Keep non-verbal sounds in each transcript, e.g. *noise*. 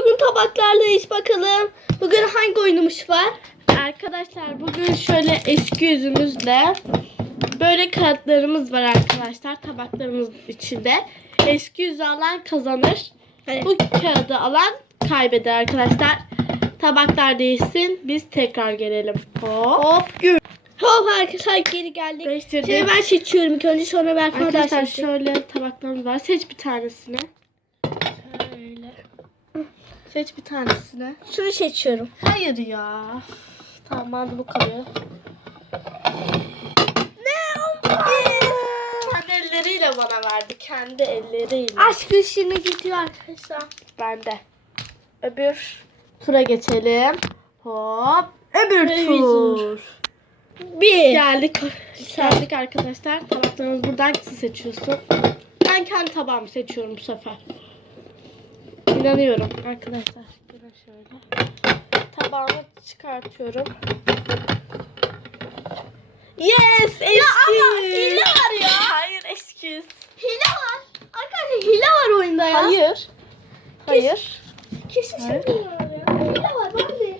bugün tabaklardayız bakalım. Bugün hangi oyunumuz var? Arkadaşlar bugün şöyle eski yüzümüzle böyle kağıtlarımız var arkadaşlar tabaklarımız içinde. Eski yüzü alan kazanır. Hadi. Bu kağıdı alan kaybeder arkadaşlar. Tabaklar değilsin. Biz tekrar gelelim. Hop. Hop gül. Hop arkadaşlar geri geldik. Şimdi ben seçiyorum ilk önce sonra ben Arkadaşlar şöyle tabaklarımız var. Seç bir tanesini. Seç bir tanesini. Şunu seçiyorum. Hayır ya. Tamam bana bu kalıyor. Ne Kendi elleriyle bana verdi. Kendi elleriyle. Aşk ışığına gidiyor arkadaşlar. Bende. Öbür tura geçelim. Hop. Öbür Öbür tur. Bir. Geldik. Geldik arkadaşlar. Tabaklarımız buradan hangisi seçiyorsun? Ben kendi tabağımı seçiyorum bu sefer. İnanıyorum arkadaşlar. Yine şöyle. Tabağımı çıkartıyorum. Yes! Eski. Ya ama hile var ya. Hayır eski. Hile var. Arkadaşlar hile var oyunda ya. Hayır. Hayır. Kesin Hayır. şimdi hile var ya. Hile var ben de.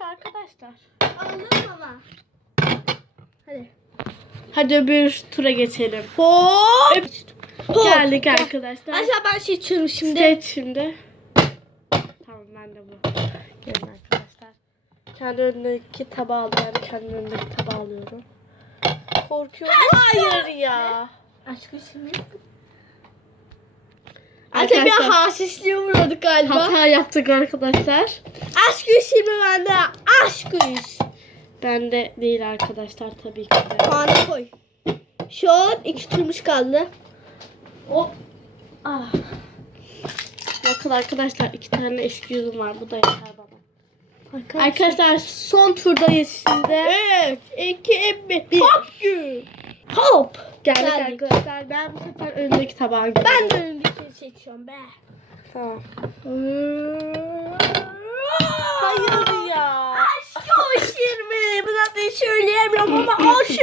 Bak arkadaşlar. Anladım ama. Hadi. Hadi öbür tura geçelim. Hop. Hop. Geldik arkadaşlar. Arkadaşlar ben seçiyorum şimdi. Seç şimdi. Tamam ben de bu. Gelin arkadaşlar. Kendi önündeki tabağı alıyorum. Yani kendi önündeki tabağı alıyorum. Korkuyorum. Hayır ya. Aşk ışığını. Arkadaşlar bir Arkadaşlar hasisliğe uğradık galiba. hata yaptık arkadaşlar. Aşk ışığını bende. Aşk ışığı. Bende değil arkadaşlar tabii ki de. Puanı koy. Şu an iki turmuş kaldı. Hop. Ah. Bakın arkadaşlar iki tane eski yüzüm var. Bu da yeter bana. Arkadaşlar son turdayız şimdi. 3, 2, 1. Hop. Hop. Geldik, Geldik. arkadaşlar. Ben bu sefer önündeki tabağı Ben görüyorum. de önündekini seçiyorum be. Tamam. Hayır ya. Aşk mı? Bu zaten söyleyemiyorum ama aşık.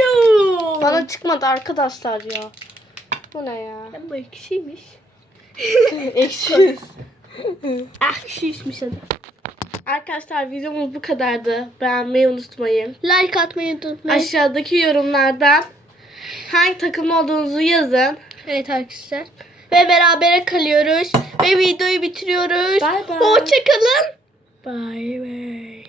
Bana çıkmadı arkadaşlar ya. Bu ne ya? Ben bu ekşiymiş. *laughs* Eksi. Ekşiymiş adı. Arkadaşlar videomuz bu kadardı. Beğenmeyi unutmayın. Like atmayı unutmayın. Aşağıdaki yorumlardan hangi takım olduğunuzu yazın. Evet arkadaşlar. Ve berabere kalıyoruz. Ve videoyu bitiriyoruz. Bye bye. Hoşçakalın. Bye bye.